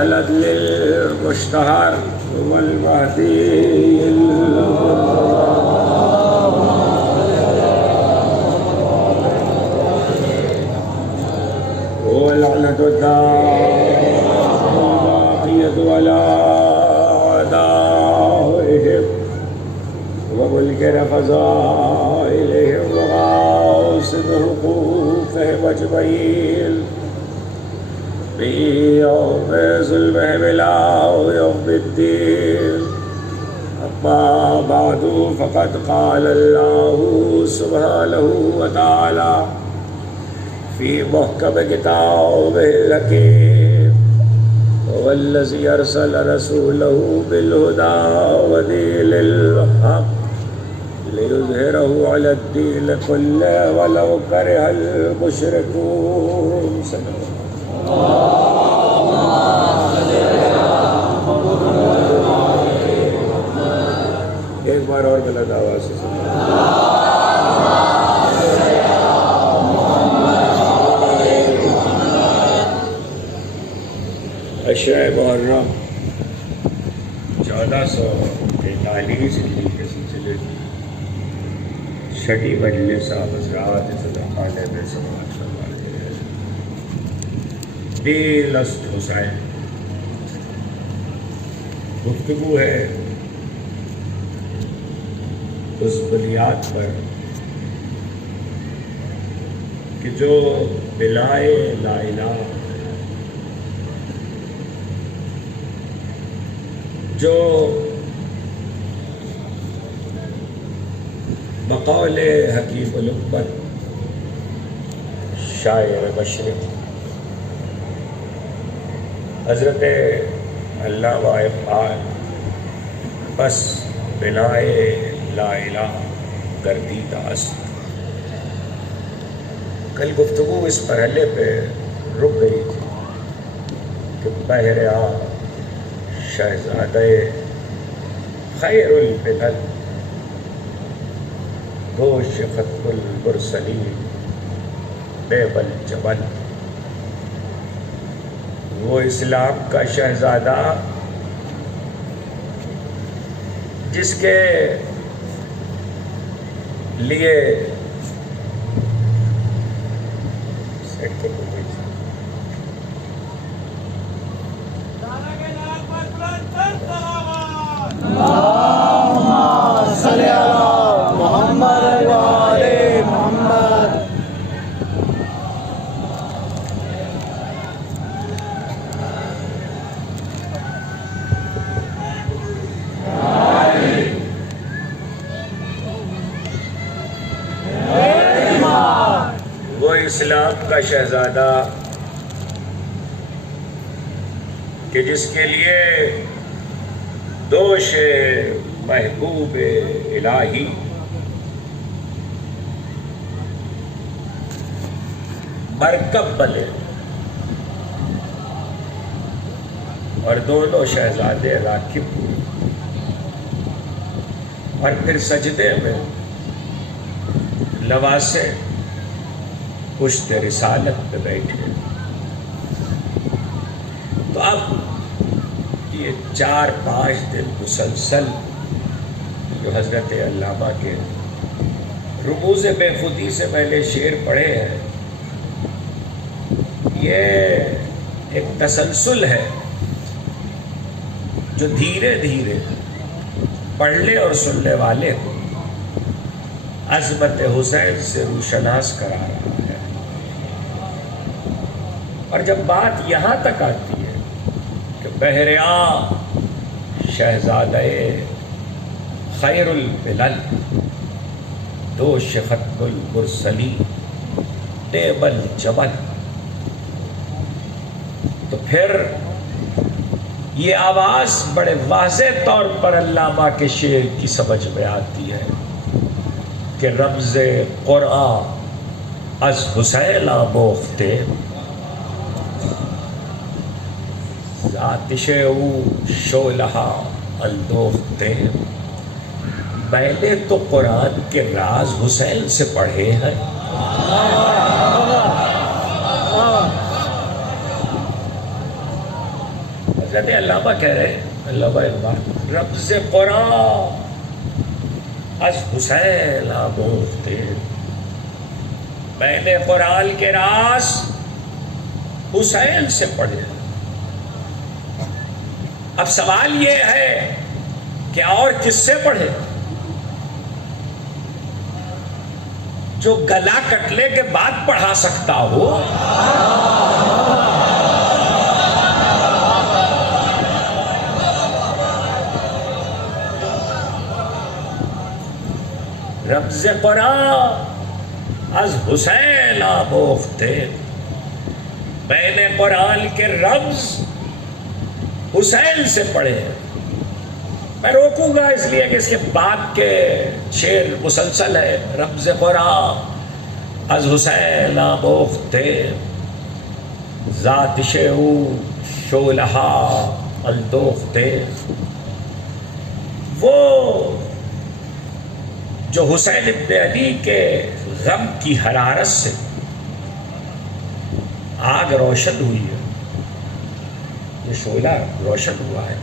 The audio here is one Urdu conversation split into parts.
العدل المشتهر والمهدي واللعنة الداعية على أعدائهم ومنكر فضائلهم وغاصب حقوقهم أجمعين في يوم ظلمهم إلى يوم الدين. أما بعد فقد قال الله سبحانه وتعالى في محكم كتابه الحكيم: هو الذي أرسل رسوله بالهدى ودين الحق ليظهره على الدين كله ولو كره المشركون. ایک بار اور بلند آواز سے اشرۂ محرم 1443 کے سلسلے کی چھٹی مجلس حضرات صدقانے میں سماعت کروا رہے ہیں. دل است حسین گفتگو ہے اس بنیاد پر کہ جو بلائے لا الہ، جو بقول حکیم الامت شاعر مشرق حضرت علامہ اقبال بس بنائے لا الہ گردیدہ است. کل گفتگو اس مرحلے پہ رک گئی تھی کہ بہر آب شہزادہ خیر البلد گوش ختم المرسلین بیب الجبل، وہ اسلام کا شہزادہ جس کے لیے اسلام کا شہزادہ کہ جس کے لیے دوش محبوب الہی مرکب بنے اور دونوں شہزادے راکب ہوئے اور پھر سجدے میں لواسے پشت رسالت پہ بیٹھے. تو اب یہ 4-5 دن مسلسل جو حضرت علامہ کے رموز بے خودی سے میں نے شعر پڑھے ہیں، یہ ایک تسلسل ہے جو دھیرے دھیرے پڑھنے اور سننے والے کو عظمت حسین سے روشناس کرا رہا ہے. اور جب بات یہاں تک آتی ہے کہ بہریا شہزادہ خیر البلد دوش ختم المرسلین بیب الجبل، تو پھر یہ آواز بڑے واضح طور پر علامہ کے شعر کی سمجھ میں آتی ہے کہ رمز قرآن از حسین آموخته آتش او شعلہ اندوخته. میں نے تو قرآن کے راز حسین سے پڑھے ہیں. حضرت علامہ کہہ رہے ہیں، علامہ اقبال، رمز قرآن از حسین آموخته، میں نے قرآن کے راز حسین سے پڑھے۔ اب سوال یہ ہے کہ اور کس سے پڑھے؟ جو گلا کٹنے کے بعد پڑھا سکتا ہو۔ رمز قرآن از حسین آموخته، میں نے قرآن کے رمز حسین سے پڑھے۔ میں روکوں گا اس لیے کہ اس کے بعد کے شعر مسلسل ہے۔ رمز قرآن از حسین آموخته، ذات او شعلہا اندوخته، وہ جو حسین ابن علی کے غم کی حرارت سے آگ روشن ہوئی ہے، یہ شعلہ روشن ہوا ہے،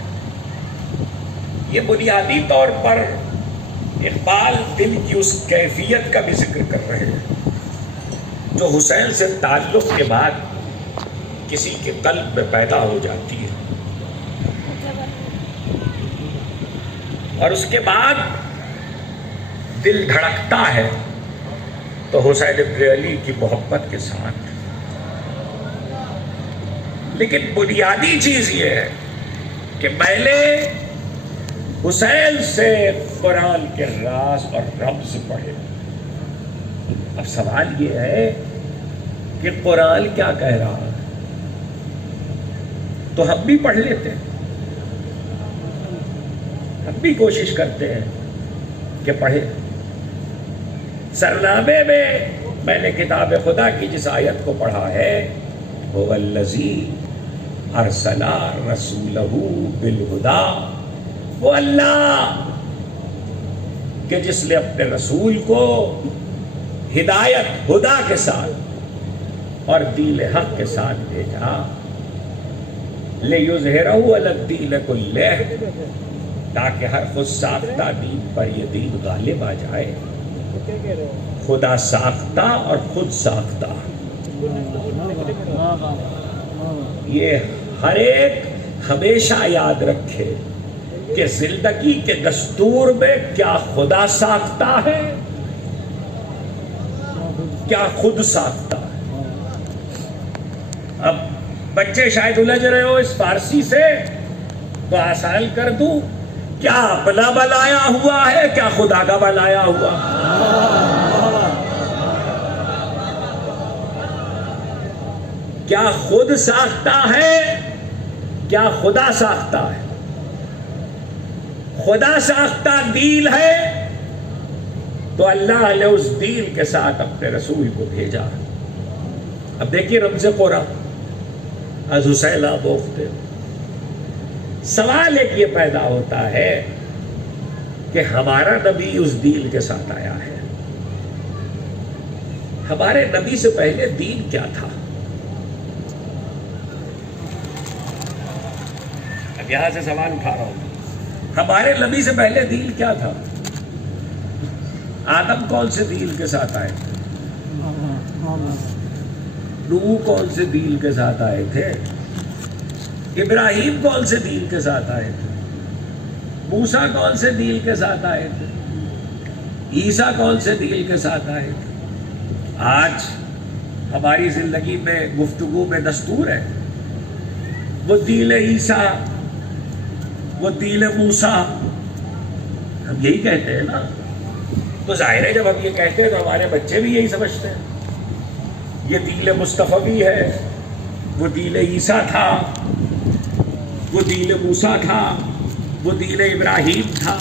یہ بنیادی طور پر اقبال دل کی اس کیفیت کا بھی ذکر کر رہے ہیں جو حسین سے تعلق کے بعد کسی کے قلب میں پیدا ہو جاتی ہے، اور اس کے بعد دل دھڑکتا ہے تو حسین ابن علی کی محبت کے ساتھ۔ لیکن بنیادی چیز یہ ہے کہ میں نے حسین سے قرآن کے راز اور رمز پڑھے۔ اب سوال یہ ہے کہ قرآن کیا کہہ رہا ہے؟ تو ہم بھی پڑھ لیتے ہیں، ہم بھی کوشش کرتے ہیں کہ پڑھیں۔ سرنامے میں نے کتاب خدا کی جس آیت کو پڑھا ہے، هو الذی ارسل رسولہ بالہدی، وہ اللہ کہ جس نے اپنے رسول کو ہدایت ہدا کے ساتھ اور دین حق کے ساتھ بھیجا، لیظہرہ علی الدین کلہ، تاکہ ہر خود ساختہ دین پر یہ دین غالب آ جائے۔ خدا ساختہ اور خود ساختہ، یہ ہر ایک ہمیشہ یاد رکھے کہ زندگی کے دستور میں کیا خدا ساختہ ہے، کیا خود ساختہ ہے۔ اب بچے شاید الجھ رہے ہو اس فارسی سے، تو آسان کر دوں، کیا اپنا بنایا ہوا ہے، کیا خدا کا بنایا ہوا؟ کیا خود ساختہ ہے، کیا خدا ساختہ ہے؟ خدا ساختہ دین ہے تو اللہ نے اس دین کے ساتھ اپنے رسول کو بھیجا۔ اب دیکھیے رمز قرآن از حسین آموخته، سوال ایک یہ پیدا ہوتا ہے کہ ہمارا نبی اس دین کے ساتھ آیا ہے، ہمارے نبی سے پہلے دین کیا تھا؟ اب یہاں سے سوال اٹھا رہا ہوں، ہمارے نبی سے پہلے دین کیا تھا؟ آدم کون سے دین کے ساتھ آئے تھے؟ نوح کون سے دین کے ساتھ آئے تھے؟ ابراہیم کون سے دین کے ساتھ آئے تھے؟ موسیٰ کون سے دین کے ساتھ آئے تھے؟ عیسیٰ کون سے دین کے ساتھ آئے تھے؟ آج ہماری زندگی میں گفتگو میں دستور ہے وہ دین عیسیٰ، وہ دین موسیٰ، ہم یہی کہتے ہیں نا۔ تو ظاہر ہے جب ہم یہ کہتے ہیں تو ہمارے بچے بھی یہی سمجھتے ہیں، یہ دین مصطفی ہے، وہ دین عیسیٰ تھا، وہ دین موسیٰ تھا، وہ دین ابراہیم تھا۔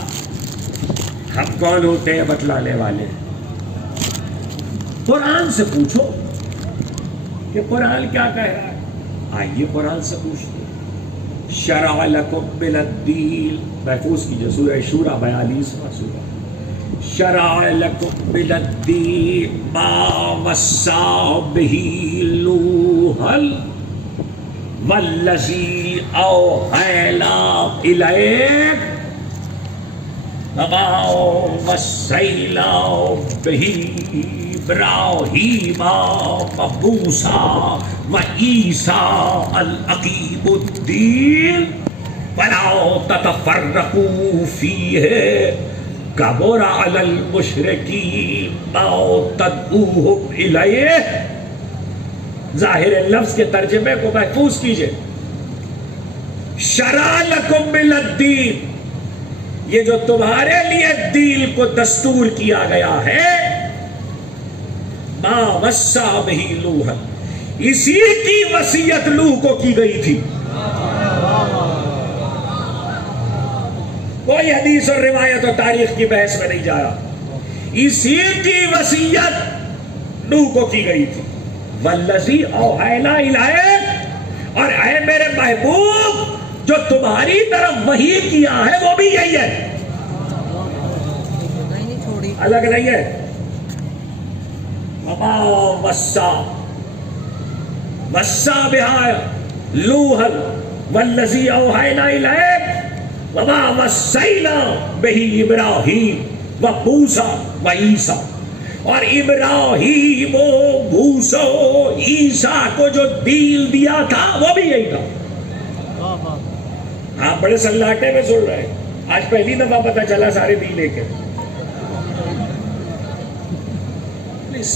ہم کون ہوتے ہیں بتلانے والے؟ قرآن سے پوچھو کہ قرآن کیا کہہ رہا ہے۔ آئیے قرآن سے پوچھتے ہیں۔ شرع لکم من الدین، محفوظ کیجئے سورہ شورى 42واں سورہ۔ شرع لکم من الدین ما وصى به نوحا والذی اوحینا الیک وما وصینا بہ ابراہیم وموسیٰ وعیسیٰ العقیم الدین ولا تتفرقوا فیہ کبر علی المشرکین ما تدعوہم الیہ. ظاہر لفظ کے ترجمے کو محفوظ کیجئے. شرع لکم من الدین، یہ جو تمہارے لیے دین کو دستور کیا گیا ہے، ما وصی بہ نوحا، اسی کی وصیت نوح کو کی گئی تھی. کوئی حدیث اور روایت اور تاریخ کی بحث میں نہیں جا رہا، اسی کی وصیت نوح کو کی گئی تھی. والذی اوحینا الیک، اور اے میرے محبوب جو تمہاری طرف وحی کیا ہے وہ بھی یہی ہے، الگ نہیں ہے. وما وصی بہا نوحا والذی اوحینا الیک وما وصینا بہ ابراہیم وموسیٰ وعیسیٰ، اور ابراہیم و موسیٰ و عیسیٰ کو جو دین دیا تھا وہ بھی یہی تھا. آپ بڑے سلاٹے میں سن رہے ہیں، آج پہلی دفعہ پتہ چلا سارے دین ایک ہے.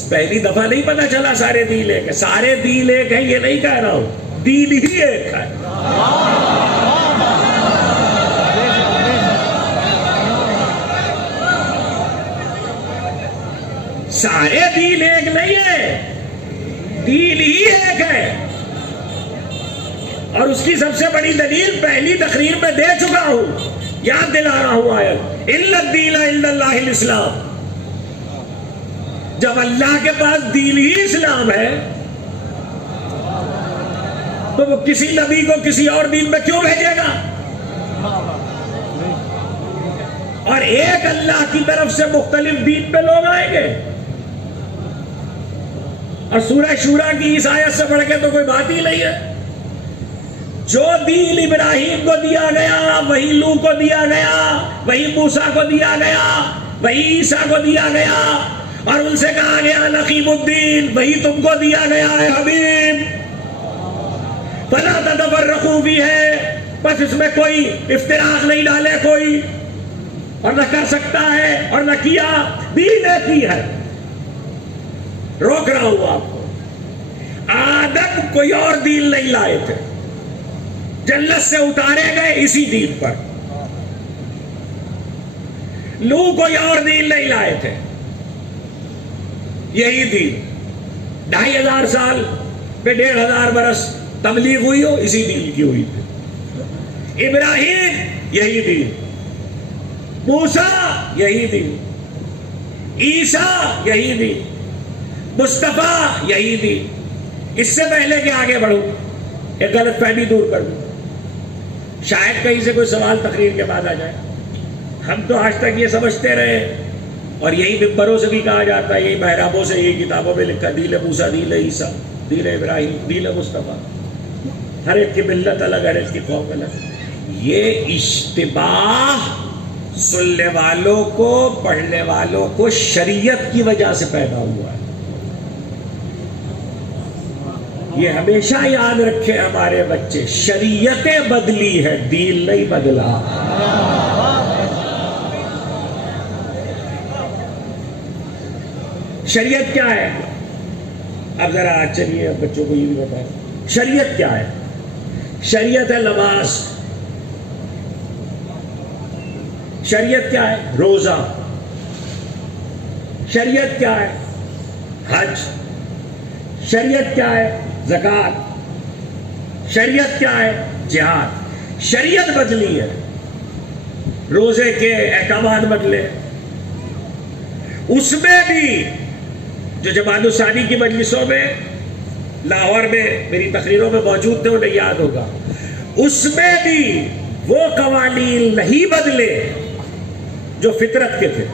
پہلی دفعہ نہیں پتہ چلا سارے دین ایک ہے، سارے دین ایک ہیں یہ نہیں کہہ رہا ہوں، دین ہی ایک ہے. سارے دین ایک نہیں ہے، دین ہی ایک ہے. اور اس کی سب سے بڑی دلیل پہلی تقریر میں دے چکا ہوں، یاد دلا رہا ہوں آیت اِنَّ الدِّينَ عِندَ اللَّهِ الْإِسْلَامُ. جب اللہ کے پاس دین ہی اسلام ہے تو وہ کسی نبی کو کسی اور دین میں کیوں بھیجے گا؟ اور ایک اللہ کی طرف سے مختلف دین پہ لوگ آئیں گے. اور سورہ شورا کی اس آیت سے بڑھ کے تو کوئی بات ہی نہیں ہے. جو دین ابراہیم کو دیا گیا وہی نوح کو دیا گیا، وہی موسیٰ کو دیا گیا، وہی عیسیٰ کو دیا گیا، اور ان سے کہا گیا نقیم الدین، وہی تم کو دیا گیا ہے حبیب. فلا تتفرقوا فیہ، بس اس میں کوئی افتراق نہیں ڈالے کوئی، اور نہ کر سکتا ہے اور نہ کیا، دین ایک ہی ہے. روک رہا ہوں آپ کو، آدم کوئی اور دین نہیں لائے تھے، جنت سے اتارے گئے اسی دین پر. نوح کوئی اور دین نہیں لائے تھے، یہی دین. 2500 سال پہ 1500 برس تبلیغ ہوئی ہو، اسی دین کی ہوئی تھی. ابراہیم یہی دین، موسیٰ یہی دین، عیسیٰ یہی دین، مصطفیٰ یہی دین. اس سے پہلے کہ آگے بڑھوں ایک غلط فہمی دور کر دوں، شاید کہیں سے کوئی سوال تقریر کے بعد آ جائے. ہم تو آج تک یہ سمجھتے رہے، اور یہی ممبروں سے بھی کہا جاتا ہے، یہی محرابوں سے، یہی کتابوں میں لکھا، دین موسیٰ، دین عیسیٰ، دین ابراہیم، دین مصطفیٰ. ہر ایک کی ملت الگ، ہر ایک کی قوم الگ. یہ اشتباہ سننے والوں کو، پڑھنے والوں کو شریعت کی وجہ سے پیدا ہوا ہے. یہ ہمیشہ یاد رکھے ہمارے بچے، شریعتیں بدلی ہے، دین نہیں بدلا. شریعت کیا ہے؟ اب ذرا چلیے بچوں کو یہ بھی بتائیں، شریعت کیا ہے؟ شریعت ہے نماز. شریعت کیا ہے؟ روزہ. شریعت کیا ہے؟ حج. شریعت کیا ہے؟ زکوٰۃ. شریعت کیا ہے؟ جہاد. شریعت بدلی ہے، روزے کے احکامات بدلے. اس میں بھی جو جماعت الثانی کی مجلسوں میں لاہور میں میری تقریروں میں موجود تھے انہیں یاد ہوگا، اس میں بھی وہ قوانین نہیں بدلے جو فطرت کے تھے.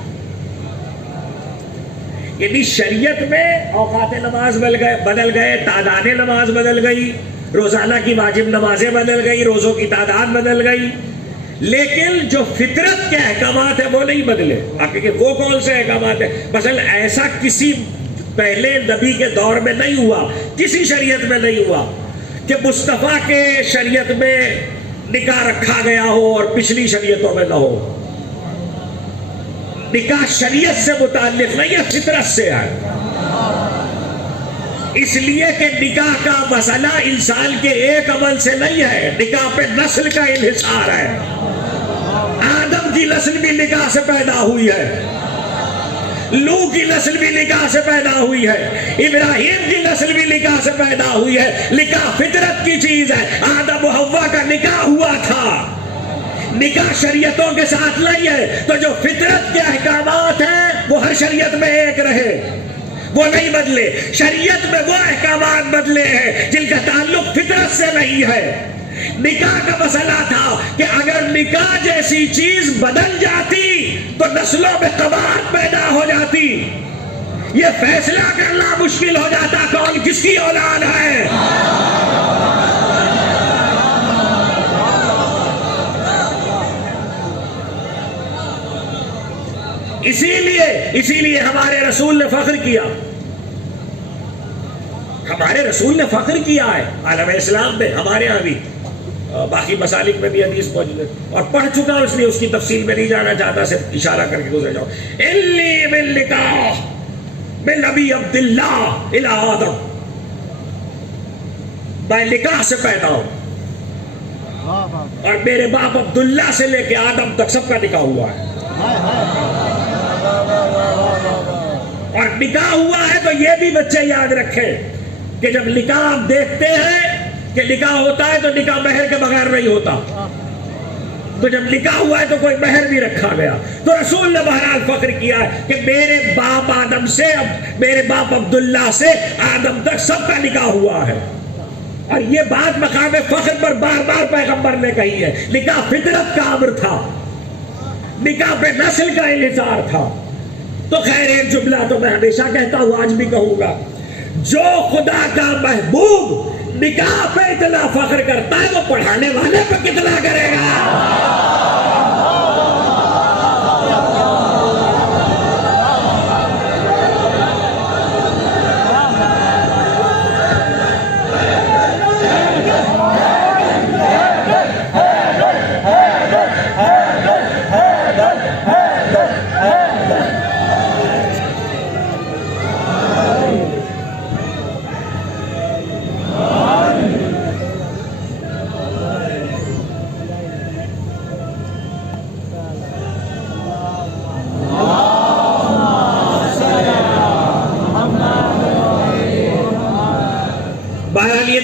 یعنی شریعت میں اوقات نماز بدل گئے، تعداد نماز بدل گئی، روزانہ کی واجب نمازیں بدل گئی، روزوں کی تعداد بدل گئی، لیکن جو فطرت کے احکامات ہیں وہ نہیں بدلے. آپ کہ وہ کون سے احکامات ہیں؟ مثلا ایسا کسی پہلے نبی کے دور میں نہیں ہوا، کسی شریعت میں نہیں ہوا کہ مصطفیٰ کے شریعت میں نکاح رکھا گیا ہو اور پچھلی شریعتوں میں نہ ہو. نکاح شریعت سے متعلق نہیں ہے، فطرت سے ہے. اس لیے کہ نکاح کا مسئلہ انسان کے ایک عمل سے نہیں ہے، نکاح پہ نسل کا انحصار ہے. آدم کی نسل بھی نکاح سے پیدا ہوئی ہے، لو کی نسل بھی نکاح سے پیدا ہوئی ہے، ابراہیم کی نسل بھی نکاح سے پیدا ہوئی ہے. نکاح فطرت کی چیز ہے. آدم و حوا کا نکاح ہوا تھا، نکاح شریعتوں کے ساتھ نہیں ہے. تو جو فطرت کے احکامات ہیں وہ ہر شریعت میں ایک رہے، وہ نہیں بدلے. شریعت میں وہ احکامات بدلے ہیں جن کا تعلق فطرت سے نہیں ہے. نکاح کا مسئلہ تھا کہ اگر نکاح جیسی چیز بدل جاتی تو نسلوں میں قباحت پیدا ہو جاتی. یہ فیصلہ کرنا مشکل ہو جاتا کون کس کی اولاد ہے. اسی لیے ہمارے رسول نے فخر کیا، ہمارے رسول نے فخر کیا ہے عالم اسلام میں. ہمارے یہاں بھی باقی مسالک میں بھی حدیث موجود ہے اور پڑھ چکا ہوں، اس لیے اس کی تفصیل میں نہیں جانا چاہتا، صرف اشارہ کر کے گزر جاؤں. الی من نکاح من ابی عبداللہ الی آدم، میں نکاح سے پیدا ہوں اور میرے باپ عبداللہ سے لے کے آدم تک سب کا نکاح ہوا ہے. اور نکاح ہوا ہے تو یہ بھی بچے یاد رکھیں کہ جب نکاح آپ دیکھتے ہیں کہ نکاح ہوتا ہے تو نکاح مہر کے بغیر نہیں ہوتا. تو جب نکاح ہوا ہے تو کوئی مہر بھی رکھا گیا. تو رسول نے بہرحال فخر کیا ہے کہ میرے باپ آدم سے، میرے باپ عبداللہ سے آدم تک سب کا نکاح ہوا ہے. اور یہ بات مقام فخر پر بار بار پیغمبر نے کہی ہے. نکاح فطرت کا امر تھا، نکاح پہ نسل کا انحصار تھا. تو خیر ایک جملہ تو میں ہمیشہ کہتا ہوں، آج بھی کہوں گا، جو خدا کا محبوب نکاح پہ اتنا فخر کرتا ہے وہ پڑھانے والے پہ کتنا کرے گا.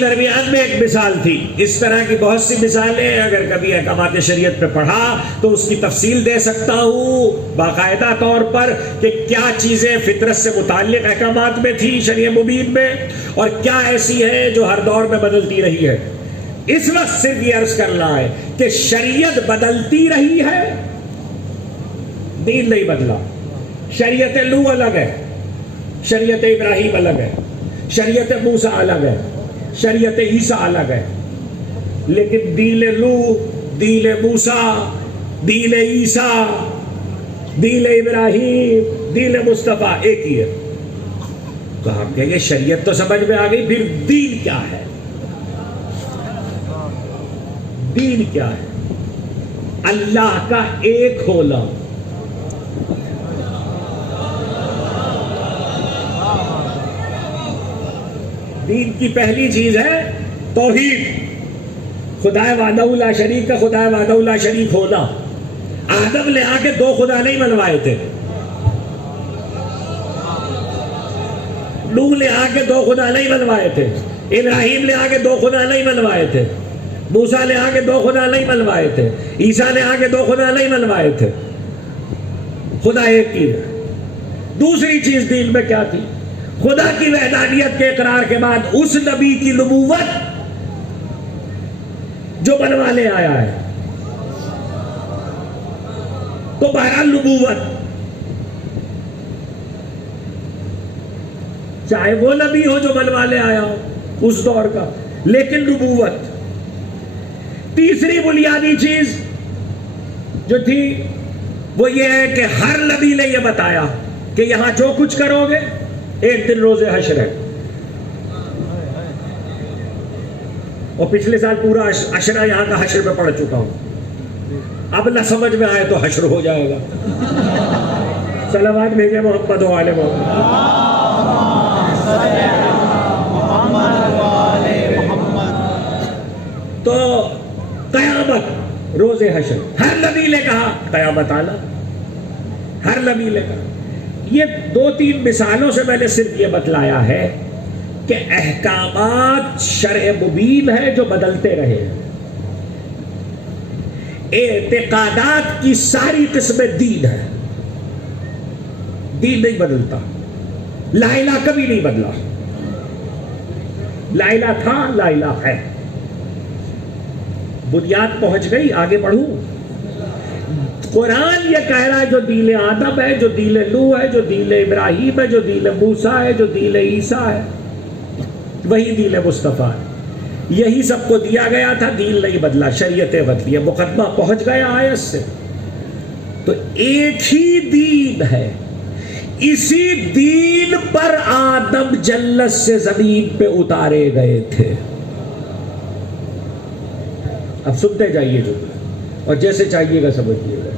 درمیان میں ایک مثال تھی. اس طرح کی بہت سی مثالیں اگر کبھی احکامات شریعت پہ پڑھا تو اس کی تفصیل دے سکتا ہوں باقاعدہ طور پر کہ کیا چیزیں فطرت سے متعلق احکامات میں تھی شریع مبین میں اور کیا ایسی ہے جو ہر دور میں بدلتی رہی ہے. اس وقت صرف یہ عرض کرنا ہے کہ شریعت بدلتی رہی ہے، دین نہیں بدلا. شریعت لوح الگ ہے، شریعت ابراہیم الگ ہے، شریعت موسیٰ الگ ہے، شریعت عیسیٰ الگ ہے. لیکن دین لوح، دین موسیٰ، دین عیسیٰ، دین ابراہیم، دین مصطفیٰ ایک ہی ہے. تو ہم کہیں گے شریعت تو سمجھ میں آ گئی، پھر دین کیا ہے؟ دین کیا ہے؟ اللہ کا ایک ہونا. دین کی پہلی چیز ہے توحید، خدا وحدہ لا شریک کا خدا وحدہ لا شریک ہونا. آدم نے آ کے دو خدا نہیں بنوائے تھے، نوح نے آ کے دو خدا نہیں بنوائے تھے، ابراہیم نے آ کے دو خدا نہیں بنوائے تھے، موسیٰ نے آ کے دو خدا نہیں بنوائے تھے، عیسیٰ نے آ کے دو خدا نہیں بنوائے تھے. خدا ایک ہی ہے. دوسری چیز دین میں کیا تھی؟ خدا کی وحدانیت کے اقرار کے بعد اس نبی کی نبوت جو بنوانے آیا ہے. تو بہرحال نبوت چاہے وہ نبی ہو جو بنوانے آیا ہو اس دور کا، لیکن نبوت تیسری بنیادی چیز جو تھی وہ یہ ہے کہ ہر نبی نے یہ بتایا کہ یہاں جو کچھ کرو گے ایک دن روز حشر ہے. اور پچھلے سال پورا عشرہ یہاں کا حشر پہ پڑھ چکا ہوں. اب نہ سمجھ میں آئے تو حشر ہو جائے گا. صلوات بھیجے محمد و آل محمد. تو قیامت روز حشر ہر نبی نے کہا قیامت آنا. ہر نبی نے کہا. یہ 2-3 مثالوں سے میں نے صرف یہ بتلایا ہے کہ احکامات شرع مبین ہے جو بدلتے رہے. اعتقادات کی ساری قسمیں دین ہے. دین نہیں بدلتا. لا الہ کبھی نہیں بدلا. لا الہ تھا, لا الہ ہے. بنیاد پہنچ گئی. آگے بڑھوں. قرآن یہ کہہ رہا ہے جو دین آدم ہے, جو دین نوح ہے, جو دین ابراہیم ہے, جو دین موسیٰ ہے, جو دین عیسیٰ ہے, وہی دین مصطفیٰ ہے. یہی سب کو دیا گیا تھا. دین نہیں بدلا, شریعتیں بدلی. مقدمہ پہنچ گیا آیت سے. تو ایک ہی دین ہے. اسی دین پر آدم جنت سے زمین پہ اتارے گئے تھے. اب سنتے جائیے جو اور جیسے چاہیے گا سمجھیے گا.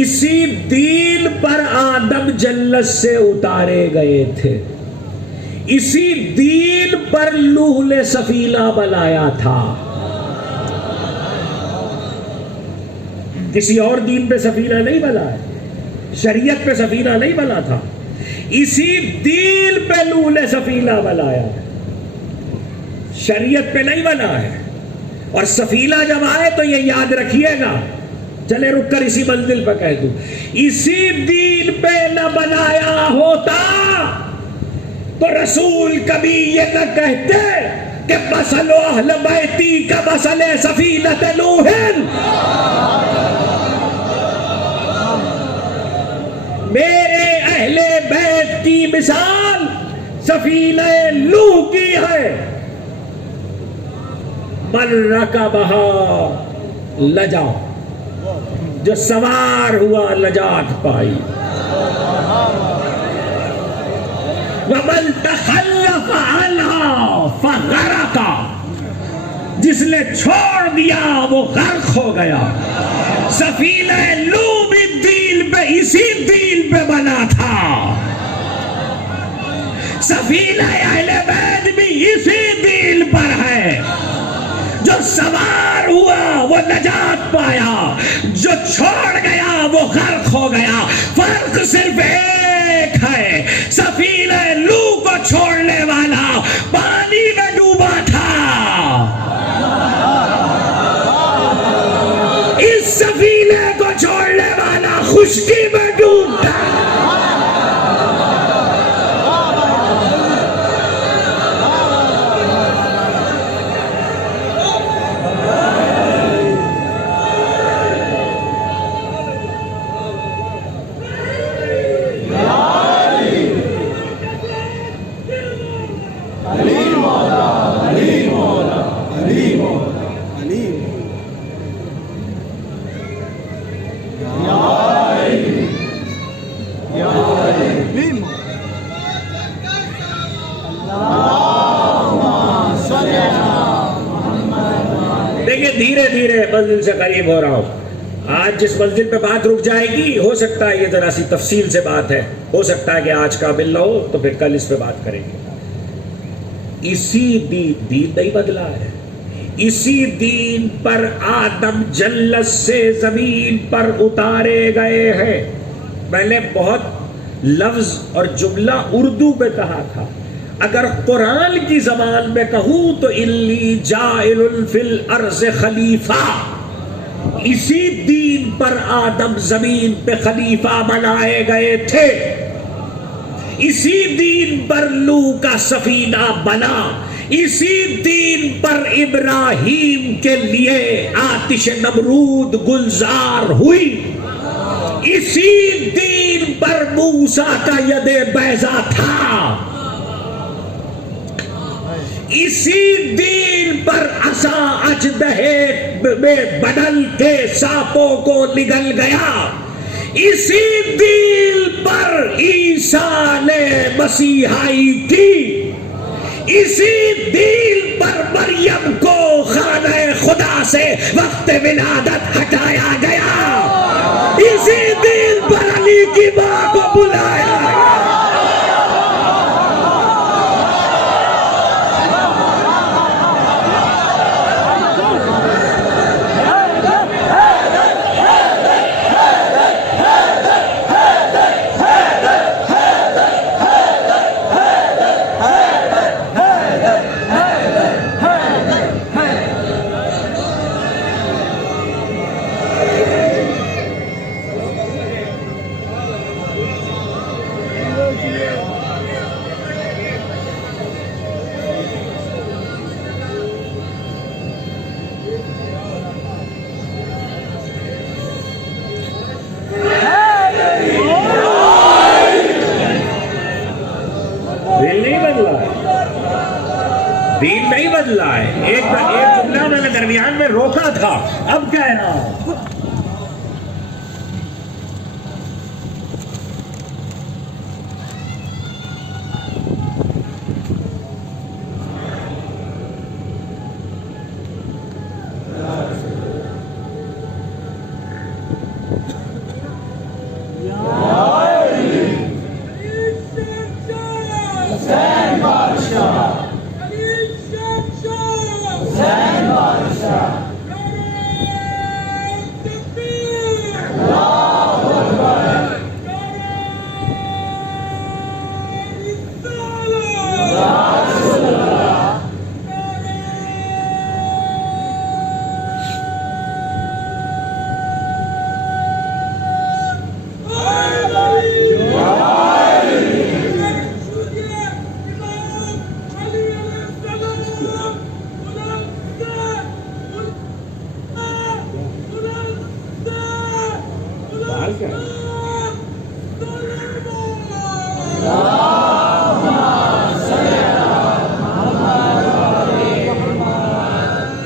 اسی دین پر آدم جنت سے اتارے گئے تھے. اسی دین پر نوح نے سفینہ بنایا تھا. کسی اور دین پہ سفینہ نہیں بنا ہے. شریعت پہ سفینہ نہیں بنا تھا. اسی دین پہ نوح نے سفینہ بنایا ہے. شریعت پہ نہیں بنا ہے. اور سفینہ جب آئے تو یہ یاد رکھیے گا. چلے رک کر اسی منزل پہ کہہ دوں, اسی دین پہ نہ بنایا ہوتا تو رسول کبھی یہ نہ کہتے کہ مثل اہل بیتی کا مثل سفینۃ نوح. میرے اہل بیت کی مثال سفینہ نوح کی ہے. من رکبہا لجا, جو سوار ہوا نجات پائی. ومن تخلف عنہا فغرق, جس نے چھوڑ دیا وہ غرق ہو گیا. سفینہ نوح بھی دین پہ, اسی دین پہ بنا تھا. سفینہ اہل بیت بھی اسی دین پر ہے. جو سوار ہوا وہ نجات پایا, جو چھوڑ گیا وہ غرق ہو گیا. فرق صرف ایک ہے, سفینہ نوح کو چھوڑنے والا پانی میں ڈوبا تھا, اس سفینے کو چھوڑنے والا خشکی میں ڈوبتا. دھیرے دھیرے منزل سے قریب ہو رہا ہوں. آج جس منزل پہ بات رک جائے گی ہو سکتا ہے یہ ذرا سی تفصیل سے بات ہے, ہو سکتا ہے کہ آج کامل نہ ہو تو پھر کل اس پہ بات کریں گے. اسی دین نہیں بدلا ہے. اسی دین پر آدم جنت سے زمین پر اتارے گئے ہیں. میں نے بہت لفظ اور جملہ اردو میں کہا تھا. اگر قرآن کی زبان میں کہوں تو انی جاعل فی الارض خلیفہ, اسی دین پر آدم زمین پہ خلیفہ بنائے گئے تھے. اسی دین پر نوح کا سفینہ بنا. اسی دین پر ابراہیم کے لیے آتش نمرود گلزار ہوئی. اسی دین پر موسیٰ کا ید بیضا تھا. اسی دین پر عصا اجدہ میں بدل کے سانپوں کو نگل گیا، اسی دین پر عیسیٰ نے مسیحائی کی، اسی دین پر مریم کو خانہ خدا سے وقت ولادت ہٹایا گیا، اسی دین پر علی کی ماں کو بلایا گیا۔ دین نہیں بدلا ہے، ایک جملہ میں نے درمیان میں روکا تھا، اب کہہ رہا ہوں۔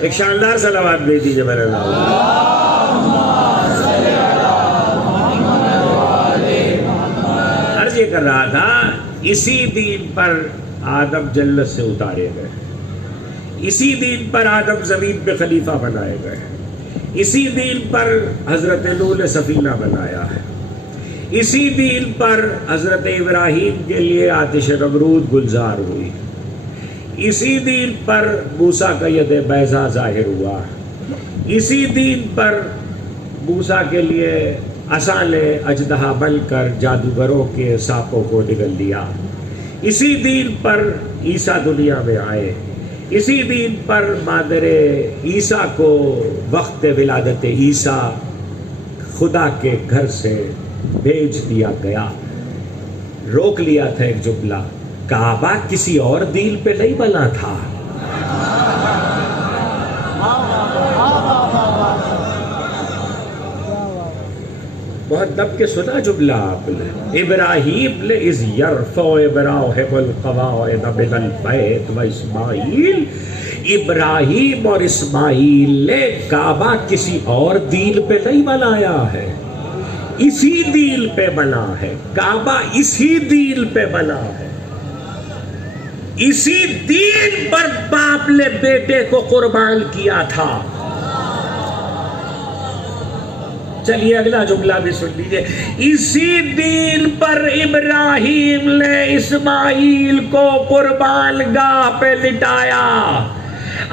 ایک شاندار صلوات بھیج دیجیے میرے اللہ۔ عرض یہ کر رہا تھا، اسی دین پر آدم جنت سے اتارے گئے، اسی دین پر آدم زمین پہ خلیفہ بنائے گئے، اسی دین پر حضرت نوح نے سفینہ بنایا ہے، اسی دین پر حضرت ابراہیم کے لیے آتش نمرود گلزار ہوئی، اسی دین پر موسیٰ کا ید بیضا ظاہر ہوا، اسی دین پر موسیٰ کے لیے عصا نے اژدہا بن کر جادوگروں کے سانپوں کو نگل لیا، اسی دین پر عیسیٰ دنیا میں آئے، اسی دین پر مادر عیسیٰ کو وقت ولادت عیسیٰ خدا کے گھر سے بھیج دیا گیا۔ روک لیا تھا ایک جملہ، کعبہ کسی اور دین پہ نہیں بنا تھا، بہت دب کے سنا جملہ آپ نے، ابراہیم نے اذ یرفع ابراہیم القواعد من البیت و اسماعیل، ابراہیم اور اسماعیل نے کعبہ کسی اور دین پہ نہیں بنایا ہے، اسی دین پہ بنا ہے، کعبہ اسی دین پہ بنا ہے، اسی دین پر باپ نے بیٹے کو قربان کیا تھا۔ چلیے اگلا جملہ بھی سن لیجیے، اسی دین پر ابراہیم نے اسماعیل کو قربان گاہ پہ لٹایا۔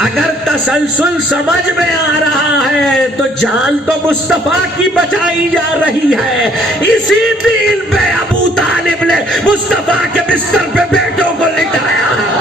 اگر تسلسل سمجھ میں آ رہا ہے تو جان تو مصطفیٰ کی بچائی جا رہی ہے، اسی دین پہ ابو طالب نے مصطفیٰ کے بستر پہ بیٹوں کو لٹایا ہے۔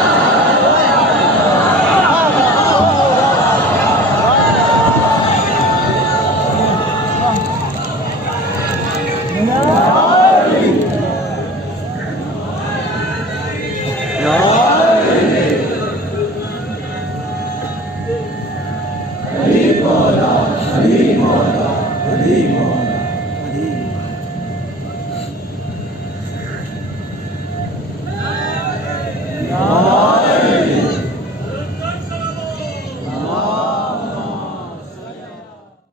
علی مولا، علی مولا، علی مولا۔